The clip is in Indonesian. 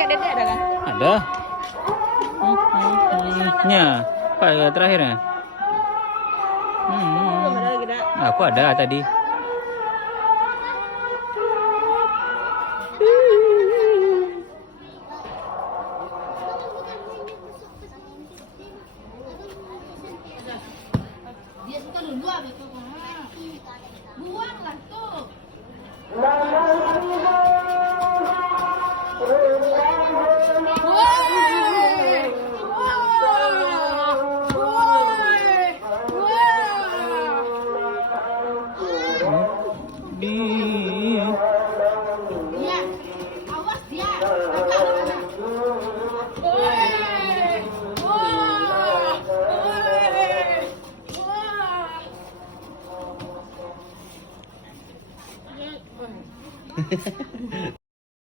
kakek dedek ada kan? Ada. Nya, apa ya terakhirnya? Belum ada lagi dah. Aku ada tadi. Dia suka dulu abis itu. Buanglah tuh. Dia, awas dia. Mana?